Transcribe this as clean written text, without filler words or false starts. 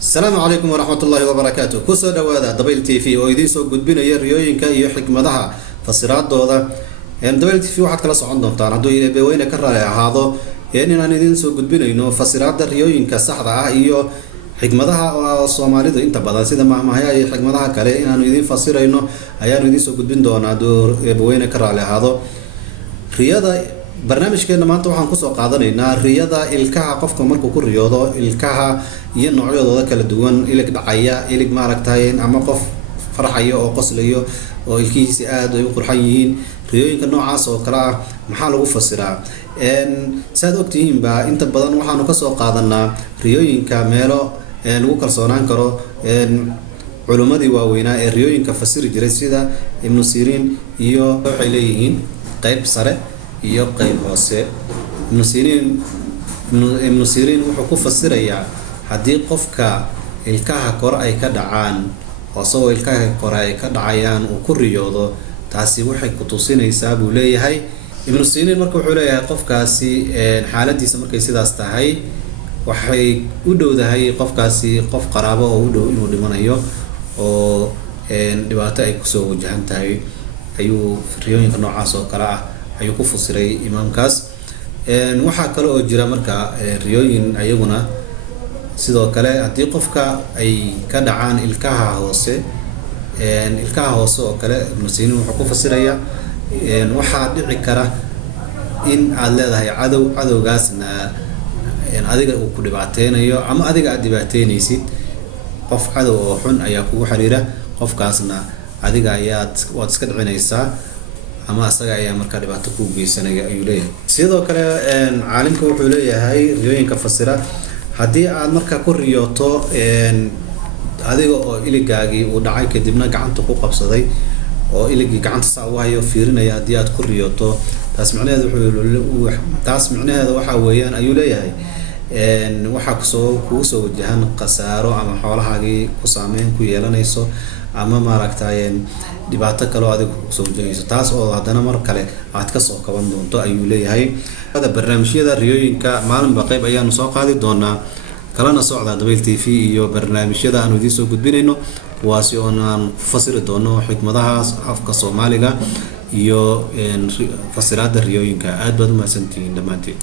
السلام عليكم ورحمة الله وبركاته. كسر دوادا دبل تي في ويدي سو قدبنا يريوين كأي حكمتها فصيرات دودا يعني دبل تي في واحد كلا صعندهم طبعا عدو يبوينا كرر هذا يعني أنا ندين سو قدبنا إنه فصيرات الريوين كصحراء إيو حكمتها الصومالي ده أنت بدل سيدا ما هي حكمتها كله إنه ندين فصيرة إنه أيام ندين سو قدبنا دونا دور يبوينا كرر هذا رياضة barnaamijkeena maanta waxaan ku soo qaadanaynaa riyada ilkaha qofka markuu ku riyoodo ilkaha iyo noocyadooda kala duwan ilig dhacaya ilig maaragtay ama qof farxayo oo qoslayo oo ilkihiisa aad ay u qurxan yihiin riyooyinka noocaas oo kala ah maxaa lagu fasiraa saad ogtihiin ba inta badan waxaanu ka soo qaadanaa riyooyinka meelo lagu kalsoonaan karo culumadii waaweynaa ee riyooyinka fasiri jiray sida ibnu Sirin iyo waxay leeyihiin qayb sare iyo qayb hoose. ibnu Sirin wuxuu ku fasirayaa haddii qofka ilkaha kor ay ka dhacaan oo soo ilkaha kor ay ka dhacayaan uu ku riyoodo taasi waxay ku tusinaysaa buu leeyahay ibnu Sirin. marka wuxuu leeyahay qofkaasi xaaladiisa markay sidaas tahay waxay u dhowdahay qofkaasi qof qaraabo oo u dhow inuu dhimanayo oo dhibaato ay ku soo wajahan tahay ayuu riyooyinka noocaas oo kala ah ayuu ku fasiray imaamkaas. waxaa kale oo jira marka riyooyin ayaguna sidoo kale haddii qofka ay ka dhacaan ilkaha hoose oo kale ibnu Sirin wuxuu ku fasirayaa waxaa dhici kara in aad leedahay cadowgaasna adiga uu ku dhibaateynayo ama adiga aad dhibaateynaysid qof cadow oo xun ayaa kugu xiriira qofkaasna adiga waad iska dhicinaysaa ama asaga ayaa marka dhibaato ku geysanaya ayuu leeyahay. sidoo kale caalimka wuxuu leeyahay riyooyinka fasira haddii aad marka ku riyooto adiga oo iligaagii uu dhacay kadibna gacanta ku qabsaday oo iligii gacanta saa u hayo fiirinaya haddii aad ku riyooto taas micnaheedu waxa weeyaan ayuu leeyahay waxaa kugu soo wajahan khasaaro ama xoolahaagii ku saameyn ku yeelanayso ama maaragtay dhibaato kale oo adiga ku soo wajahayso taas oo haddana mar kale aad ka soo kaban doonto ayuu leeyahay. barnaamijyada riyooyinka maalinba qayb ayaanu soo qaadi doonaa kalena socda Dabeel TV iyo barnaamijyada aanu idin soo gudbinayno kuwaasi oo aan ku fasiri doono xikmadahaas afka Soomaaliga iyo fasiraada riyooyinka. aad baad u mahadsantihiin dhamaantiin.